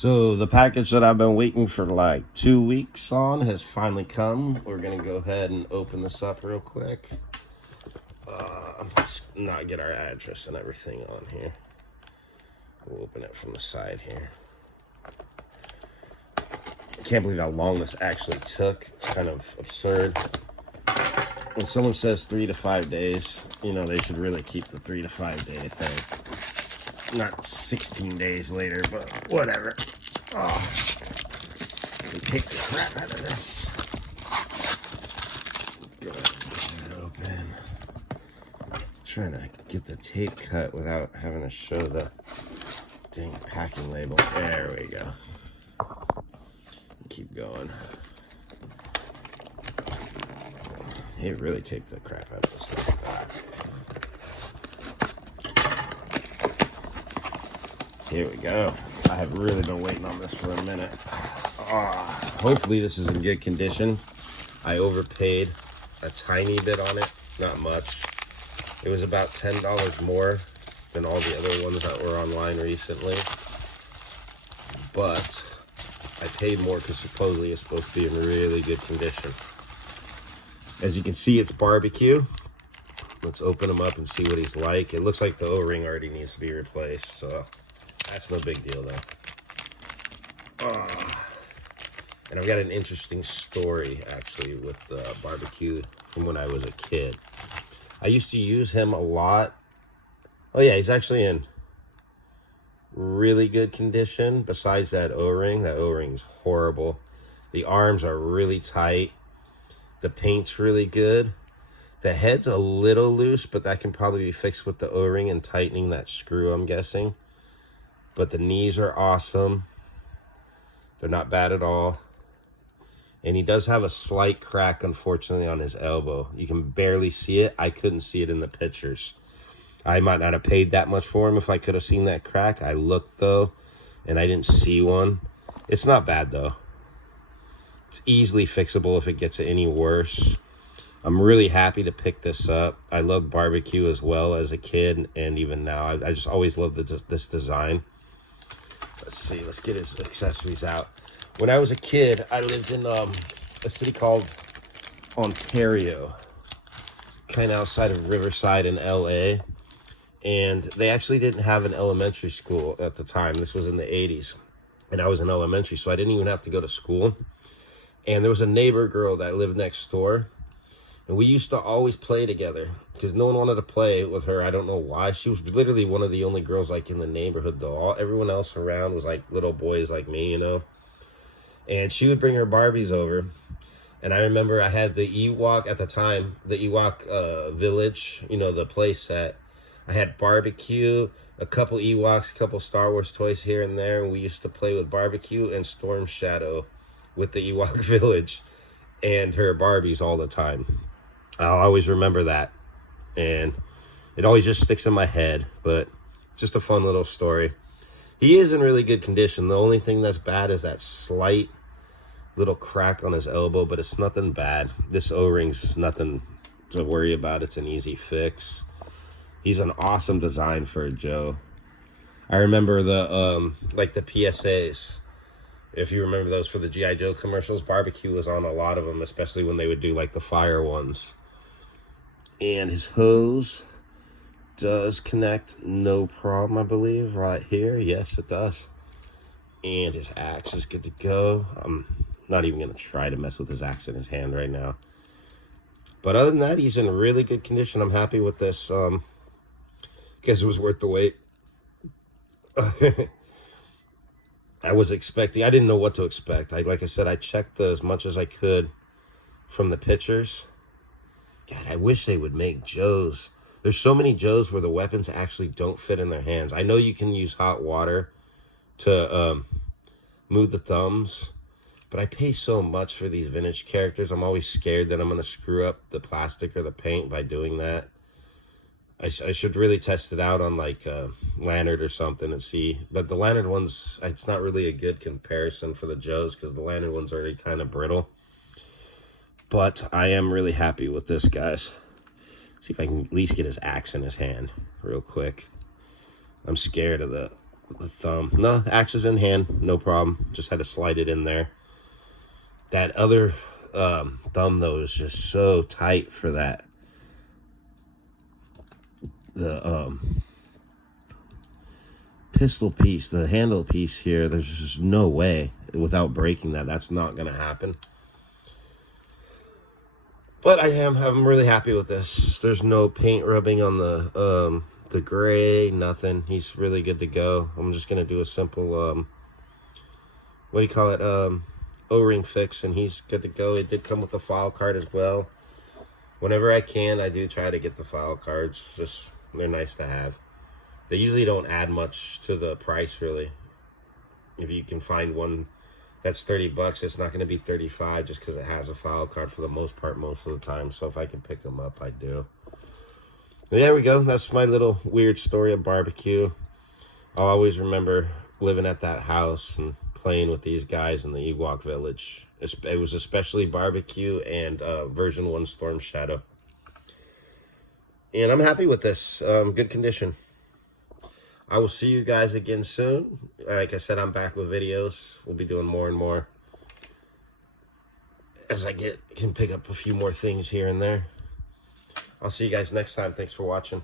So the package that I've been waiting for like 2 weeks on has finally come. We're gonna go ahead and open this up real quick. Let's not get our address and everything on here. We'll open it from the side here. I can't believe how long this actually took. It's kind of absurd. When someone says 3 to 5 days, you know, they should really keep the 3 to 5 day thing. Not 16 days later, but whatever. Oh, take the crap out of this. Get it open. Trying to get the tape cut without having to show the dang packing label. There we go. Keep going. They really take the crap out of this thing. Here we go. I have really been waiting on this for a minute. Hopefully this is in good condition. I overpaid a tiny bit on it, not much. It was about $10 more than all the other ones that were online recently. But I paid more because supposedly it's supposed to be in really good condition. As you can see, it's barbecue. Let's open him up and see what he's like. It looks like the O-ring already needs to be replaced, so that's no big deal though. And I've got an interesting story actually with barbecue from when I was a kid. I used to use him a lot. Oh yeah, he's actually in really good condition. Besides that O-ring, that O-ring's horrible. The arms are really tight. The paint's really good. The head's a little loose, but that can probably be fixed with the O-ring and tightening that screw, I'm guessing. But the knees are awesome. They're not bad at all. And he does have a slight crack, unfortunately, on his elbow. You can barely see it. I couldn't see it in the pictures. I might not have paid that much for him if I could have seen that crack. I looked, though, and I didn't see one. It's not bad, though. It's easily fixable if it gets any worse. I'm really happy to pick this up. I loved barbecue as well as a kid, and even now. I just always loved this design. Let's see. Let's get his accessories out. When I was a kid, I lived in a city called Ontario, kind of outside of Riverside in LA. And they actually didn't have an elementary school at the time. This was in the 80s. And I was in elementary, so I didn't even have to go to school. And there was a neighbor girl that lived next door. And we used to always play together because no one wanted to play with her. I don't know why. She was literally one of the only girls like in the neighborhood, though. Everyone else around was like little boys like me, you know. And she would bring her Barbies over. And I remember I had the Ewok at the time, the Ewok village, you know, the play set. I had barbecue, a couple Ewoks, a couple Star Wars toys here and there. And we used to play with barbecue and Storm Shadow with the Ewok village and her Barbies all the time. I'll always remember that. And it always just sticks in my head. But just a fun little story. He is in really good condition. The only thing that's bad is that slight little crack on his elbow, but it's nothing bad. This O-ring's nothing to worry about. It's an easy fix. He's an awesome design for a Joe. I remember the like the PSAs. If you remember those for the G.I. Joe commercials, barbecue was on a lot of them, especially when they would do like the fire ones. And his hose does connect no problem, I believe, right here. Yes, it does. And his axe is good to go. I'm not even going to try to mess with his axe in his hand right now. But other than that, he's in really good condition. I'm happy with this. Guess it was worth the wait. I was expecting, I didn't know what to expect. Like I said, I checked as much as I could from the pictures. God, I wish they would make Joes. There's so many Joes where the weapons actually don't fit in their hands. I know you can use hot water to move the thumbs, but I pay so much for these vintage characters. I'm always scared that I'm going to screw up the plastic or the paint by doing that. I should really test it out on like Lanyard or something and see. But the Lanyard ones, it's not really a good comparison for the Joes because the Lanyard ones are already kind of brittle. But I am really happy with this, guys. See if I can at least get his axe in his hand real quick. I'm scared of the the thumb. No, axe is in hand, no problem. Just had to slide it in there. That other thumb though is just so tight for that. The pistol piece, the handle piece here, there's just no way without breaking that. That's not gonna happen. But I'm really happy with this. There's no paint rubbing on the gray, nothing. He's really good to go. I'm just gonna do a simple what do you call it, O-ring fix, and he's good to go. It did come with a file card as well. Whenever I can, I do try to get the file cards. Just, they're nice to have. They usually don't add much to the price, really. If you can find one that's 30 bucks, it's not going to be 35 just because it has a file card for the most part most of the time. So if I can pick them up, I do. But there we go. That's my little weird story of barbecue. I'll always remember living at that house and playing with these guys in the Ewok village. It was especially barbecue and version 1 Storm Shadow. And I'm happy with this. Good condition. I will see you guys again soon. Like I said, I'm back with videos. We'll be doing more and more as I can pick up a few more things here and there. I'll see you guys next time. Thanks for watching.